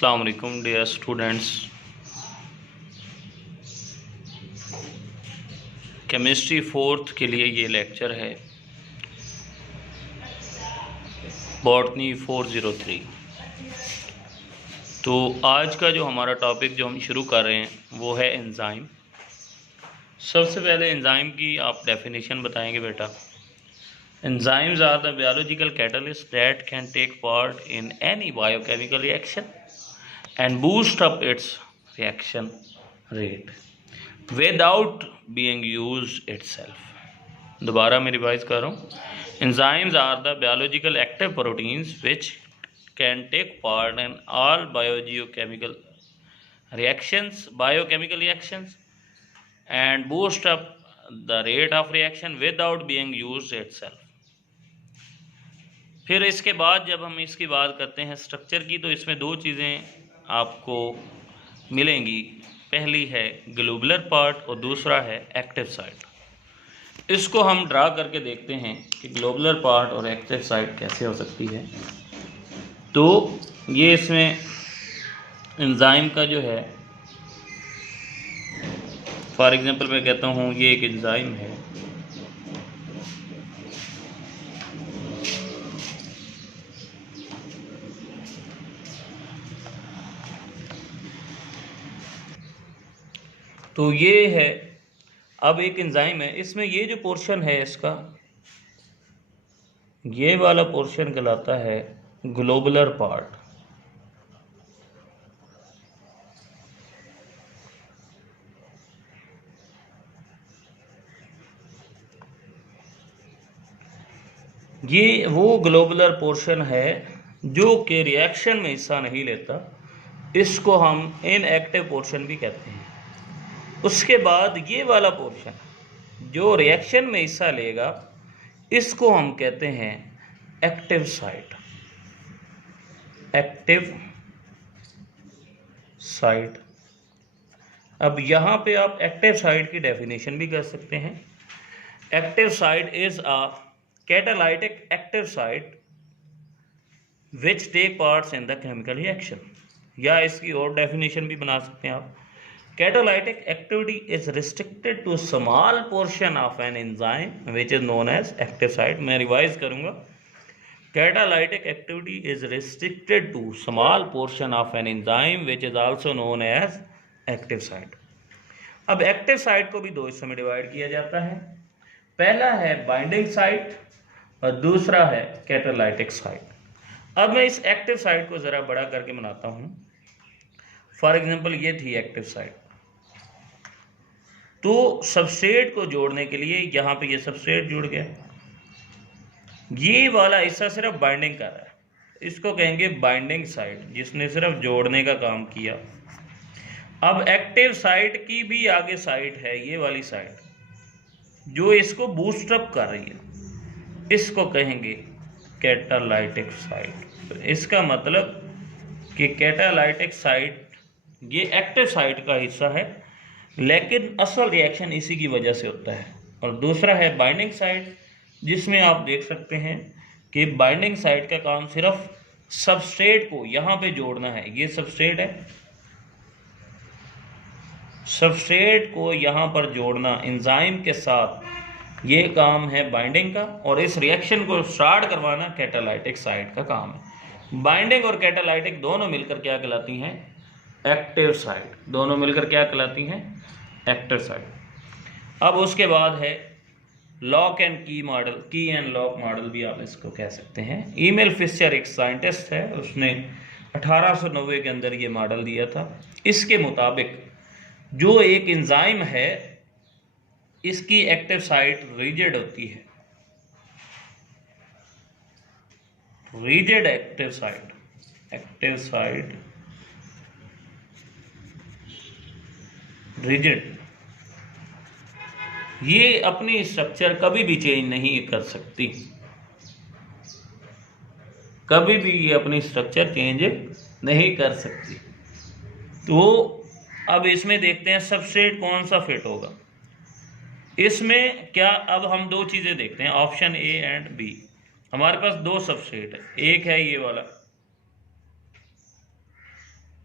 अस्सलाम वालेकुम dear students. Chemistry fourth के लिए ये लेक्चर है बॉटनी 403। तो आज का जो हमारा टॉपिक जो हम शुरू कर रहे हैं वो है एंजाइम। सबसे पहले एंजाइम की आप डेफिनेशन बताएंगे बेटा। Enzymes are the biological catalyst that can take part in any biochemical reaction and boost up its reaction rate without being used itself। दोबारा मैं रिवाइज कर रहा हूँ। enzymes are the biological active proteins which can take part in all biochemical reactions and boost up the rate of reaction without being used itself। फिर इसके बाद जब हम इसकी बात करते हैं स्ट्रक्चर की, तो इसमें दो चीज़ें आपको मिलेंगी। पहली है ग्लोबुलर पार्ट और दूसरा है एक्टिव साइट। इसको हम ड्रा करके देखते हैं कि ग्लोबुलर पार्ट और एक्टिव साइट कैसे हो सकती है। तो ये इसमें एंजाइम का जो है, फॉर एग्जांपल मैं कहता हूँ ये एक एंजाइम है। तो ये है, अब एक एंजाइम है, इसमें ये जो पोर्शन है इसका, ये वाला पोर्शन कहलाता है ग्लोबुलर पार्ट। ये वो ग्लोबुलर पोर्शन है जो कि रिएक्शन में हिस्सा नहीं लेता। इसको हम इनएक्टिव पोर्शन भी कहते हैं। उसके बाद ये वाला पोर्शन जो रिएक्शन में हिस्सा लेगा, इसको हम कहते हैं एक्टिव साइट। Active site. अब यहाँ पे आप एक्टिव साइट की डेफिनेशन भी कर सकते हैं। Active site is a catalytic active site which take parts in the chemical reaction. या इसकी और डेफिनेशन भी बना सकते हैं आप। Catalytic activity is restricted to small portion of an enzyme which is known as active site। मैं revise करूंगा। Catalytic activity is restricted to small portion of an enzyme which is also known as active site। अब active site को भी दो हिस्सों में divide किया जाता है। पहला है बाइंडिंग साइट और दूसरा है कैटालाइटिक साइट। अब मैं इस एक्टिव साइट को जरा बड़ा करके बनाता हूं। फॉर एग्जाम्पल ये थी एक्टिव साइट। तो सबस्ट्रेट को जोड़ने के लिए यहाँ पे ये सबस्ट्रेट जुड़ गया। ये वाला हिस्सा सिर्फ बाइंडिंग कर रहा है, इसको कहेंगे बाइंडिंग साइट, जिसने सिर्फ जोड़ने का काम किया। अब एक्टिव साइट की भी आगे साइट है, ये वाली साइट जो इसको बूस्ट अप कर रही है, इसको कहेंगे कैटालाइटिक साइट। तो इसका मतलब कि कैटालाइटिक साइट ये एक्टिव साइट का हिस्सा है, लेकिन असल रिएक्शन इसी की वजह से होता है। और दूसरा है बाइंडिंग साइट, जिसमें आप देख सकते हैं कि बाइंडिंग साइट का काम सिर्फ सबस्ट्रेट को यहाँ पे जोड़ना है। ये सबस्ट्रेट है, सबस्ट्रेट को यहाँ पर जोड़ना एंजाइम के साथ, ये काम है बाइंडिंग का। और इस रिएक्शन को स्टार्ट करवाना कैटालाइटिक साइट का काम है। बाइंडिंग और कैटालाइटिक दोनों मिलकर क्या कहलाती हैं? Active site. दोनों मिलकर क्या कहलाती हैं? Active site. अब उसके बाद है लॉक एंड की मॉडल, की एंड लॉक मॉडल भी आप इसको कह सकते हैं। ईमेल फिशर एक साइंटिस्ट है, उसने 1890 के अंदर ये मॉडल दिया था। इसके मुताबिक जो एक एंजाइम है, इसकी एक्टिव साइट रिजिड होती है। Rigid active site, active site rigid, ये अपनी स्ट्रक्चर कभी भी चेंज नहीं कर सकती। कभी भी ये अपनी स्ट्रक्चर चेंज नहीं कर सकती। तो अब इसमें देखते हैं सबस्ट्रेट कौन सा फिट होगा इसमें। क्या, अब हम दो चीजें देखते हैं, ऑप्शन ए एंड बी। हमारे पास दो सबस्ट्रेट है, एक है ये वाला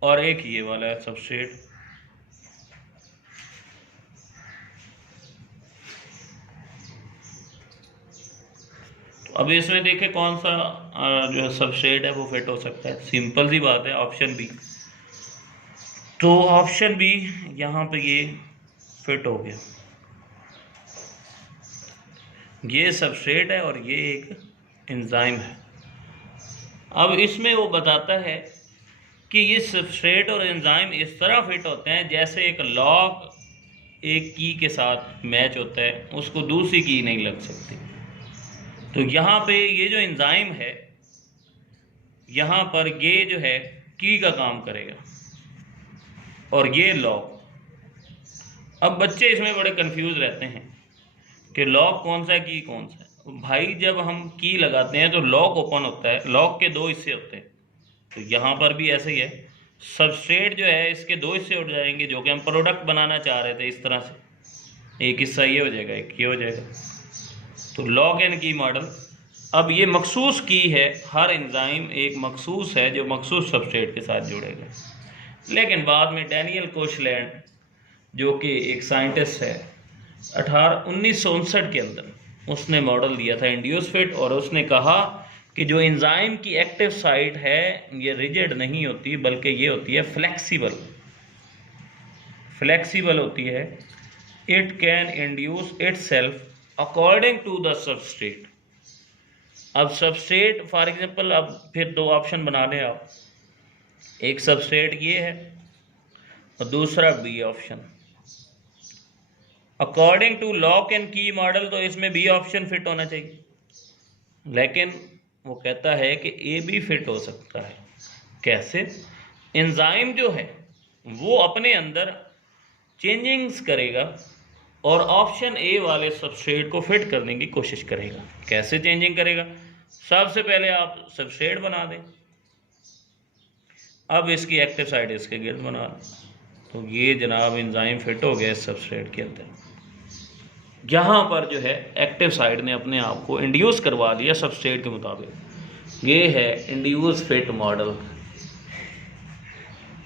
और एक ये वाला है सबस्ट्रेट। तो अब इसमें देखें कौन सा जो है सबस्ट्रेट है वो फिट हो सकता है। सिंपल सी बात है, ऑप्शन बी। तो ऑप्शन बी यहाँ पे ये फिट हो गया। ये सबस्ट्रेट है और ये एक एंजाइम है। अब इसमें वो बताता है कि ये सबस्ट्रेट और एंजाइम इस तरह फिट होते हैं जैसे एक लॉक एक की के साथ मैच होता है, उसको दूसरी की नहीं लग सकती। तो यहाँ पे ये जो एंजाइम है, यहाँ पर ये जो है की का काम करेगा और ये लॉक। अब बच्चे इसमें बड़े कंफ्यूज रहते हैं कि लॉक कौन सा है, की कौन सा है। भाई जब हम की लगाते हैं तो लॉक ओपन होता है, लॉक के दो हिस्से होते हैं। तो यहाँ पर भी ऐसे ही है, सबस्ट्रेट जो है इसके दो हिस्से उठ जाएंगे जो कि हम प्रोडक्ट बनाना चाह रहे थे। इस तरह से एक हिस्सा ये हो जाएगा, एक ये हो जाएगा। तो लॉक एंड की मॉडल। अब ये मखसूस की है, हर एंजाइम एक मखसूस है जो मखसूस सबस्ट्रेट के साथ जुड़ेगा। लेकिन बाद में डैनियल कोशलैंड जो कि एक साइंटिस्ट है, 1959 के अंदर उसने मॉडल दिया था इंड्यूस फिट, और उसने कहा कि जो एंजाइम की एक्टिव साइट है ये रिजिड नहीं होती बल्कि ये होती है फ्लेक्सिबल। फ्लेक्सिबल होती है। It can induce itself according to the substrate. अब सबस्ट्रेट फॉर एग्जांपल, अब फिर दो ऑप्शन बना लें आप, एक सबस्ट्रेट ये है और दूसरा B option. According to lock and key model तो इसमें बी ऑप्शन फिट होना चाहिए, लेकिन वो कहता है कि ए भी फिट हो सकता है। कैसे? एंजाइम जो है वो अपने अंदर चेंजिंग्स करेगा और ऑप्शन ए वाले सबस्ट्रेट को फिट करने की कोशिश करेगा। कैसे चेंजिंग करेगा? सबसे पहले आप सबस्ट्रेट बना दें, अब इसकी एक्टिव साइड इसके गिर्द बना दें, तो ये जनाब एंजाइम फिट हो गया इस सबस्ट्रेट के अंदर। यहाँ पर जो है एक्टिव साइड ने अपने आप को इंड्यूस करवा दिया सबस्ट्रेट के मुताबिक। ये है इंड्यूस फिट मॉडल।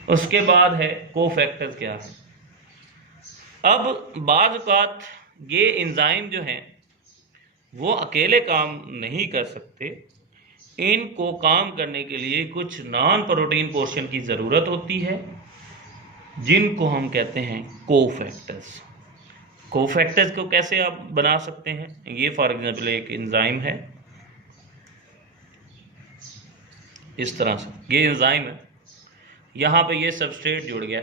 उसके बाद है कोफैक्टर क्या है। अब बाज़ औक़ात ये एंजाइम जो हैं वो अकेले काम नहीं कर सकते, इनको काम करने के लिए कुछ नॉन प्रोटीन पोर्शन की ज़रूरत होती है जिनको हम कहते हैं कोफैक्टर्स। कोफैक्टर्स को कैसे आप बना सकते हैं? ये फॉर एग्जांपल एक एंजाइम है, इस तरह से ये एंजाइम है, यहाँ पे ये सबस्ट्रेट जुड़ गया,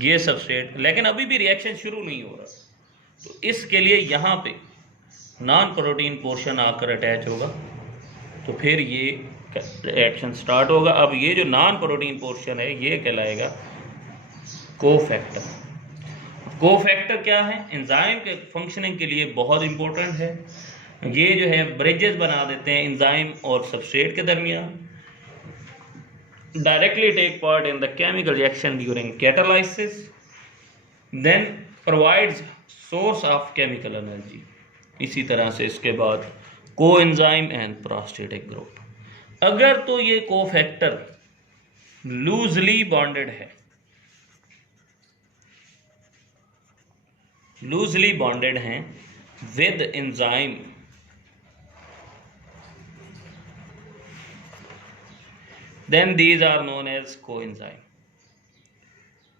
ये सबस्ट्रेट, लेकिन अभी भी रिएक्शन शुरू नहीं हो रहा। तो इसके लिए यहाँ पे नॉन प्रोटीन पोर्शन आकर अटैच होगा, तो फिर ये रिएक्शन स्टार्ट होगा। अब ये जो नॉन प्रोटीन पोर्शन है ये कहलाएगा कोफैक्टर। कोफैक्टर क्या है? एंजाइम के फंक्शनिंग के लिए बहुत इंपॉर्टेंट है। ये जो है ब्रिजेस बना देते हैं एंजाइम और सबस्ट्रेट के दरमियान। Directly take part in the chemical reaction during catalysis, then provides source of chemical energy. इसी तरह से इसके बाद कोएंजाइम एंड प्रोस्टेटिक ग्रुप। अगर तो ये कोफैक्टर लूजली बॉन्डेड है, लूजली बॉन्डेड हैं with enzyme, then these are known as coenzyme.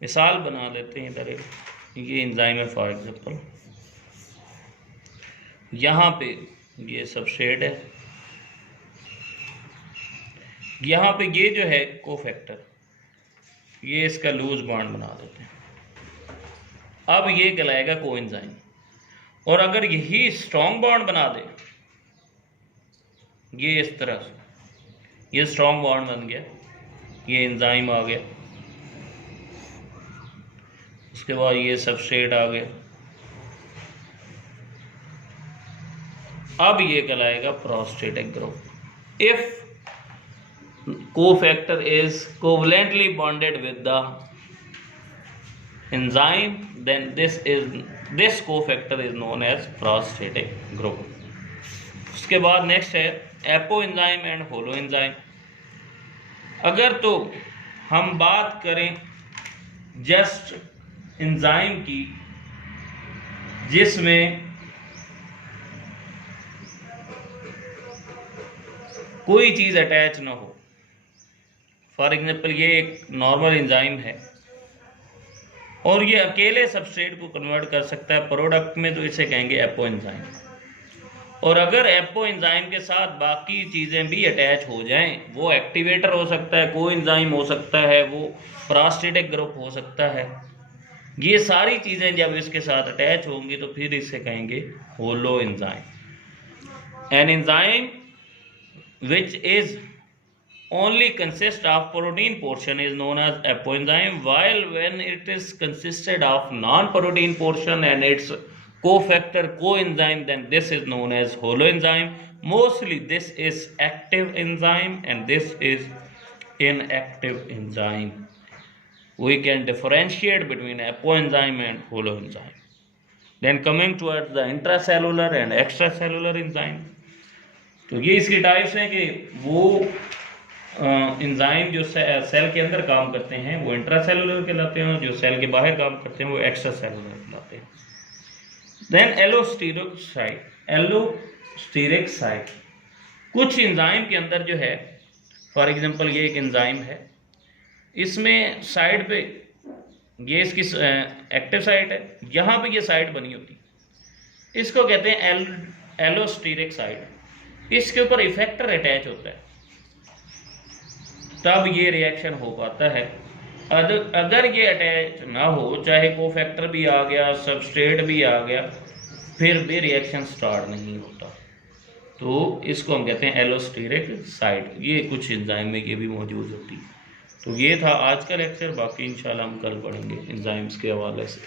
मिसाल बना लेते हैं इधर, ये एंजाइम है फॉर एग्जांपल, यहाँ पे ये सबस्ट्रेट है, यहाँ पे ये जो है कोफैक्टर, ये इसका लूज बॉन्ड बना देते हैं। अब ये कहलाएगा कोएंजाइम। और अगर यही स्ट्रॉन्ग बॉन्ड बना दे, ये इस तरह से, ये स्ट्रॉन्ग बॉन्ड बन गया, ये एंजाइम आ गया, उसके बाद ये सबस्ट्रेट आ गया, अब ये कहलाएगा prostatic group. If cofactor is covalently bonded with the enzyme, then this cofactor is known as prostatic group. उसके बाद नेक्स्ट है apo enzyme and holo enzyme. अगर तो हम बात करें जस्ट एंजाइम की जिसमें कोई चीज़ अटैच ना हो, फॉर एग्जांपल ये एक नॉर्मल एंजाइम है और ये अकेले सबस्ट्रेट को कन्वर्ट कर सकता है प्रोडक्ट में, तो इसे कहेंगे एपो एंजाइम। और अगर एपो एंजाइम के साथ बाकी चीज़ें भी अटैच हो जाएं, वो एक्टिवेटर हो सकता है, को एंजाइम हो सकता है, वो प्रोस्टेटिक ग्रुप हो सकता है, ये सारी चीज़ें जब इसके साथ अटैच होंगी तो फिर इसे कहेंगे holo enzyme. An enzyme which is only consist of protein portion is known as apoenzyme, while when it is consisted of non-protein portion and its cofactor coenzyme, then this is known as holoenzyme. Mostly this is active enzyme and this is inactive enzyme. We can differentiate between apoenzyme and holoenzyme. Then coming towards the intracellular and extracellular enzyme, तो ये इसकी types हैं कि वो enzyme जो cell के अंदर काम करते हैं वो इंट्रासेलुलर कहलाते हैं, जो सेल के बाहर काम करते हैं वो एक्स्ट्रा सेलुलर कहलाते हैं। देन एलोस्टेरिक साइट, कुछ एंजाइम के अंदर जो है, फॉर एग्जांपल ये एक एंजाइम है, इसमें साइड पे ये इसकी एक्टिव साइट है, यहाँ पे ये साइट बनी होती, इसको कहते हैं एलोस्टेरिक साइट। इसके ऊपर इफेक्टर अटैच होता है तब ये रिएक्शन हो पाता है। अगर ये अटैच ना हो, चाहे कोफैक्टर भी आ गया, सबस्ट्रेट भी आ गया, फिर भी रिएक्शन स्टार्ट नहीं होता, तो इसको हम कहते हैं एलोस्टेरिक साइट। ये कुछ एंजाइम में ये भी मौजूद होती है। तो ये था आज का लेक्चर, बाकी इंशाल्लाह हम कल पढ़ेंगे एंजाइम्स के हवाले से।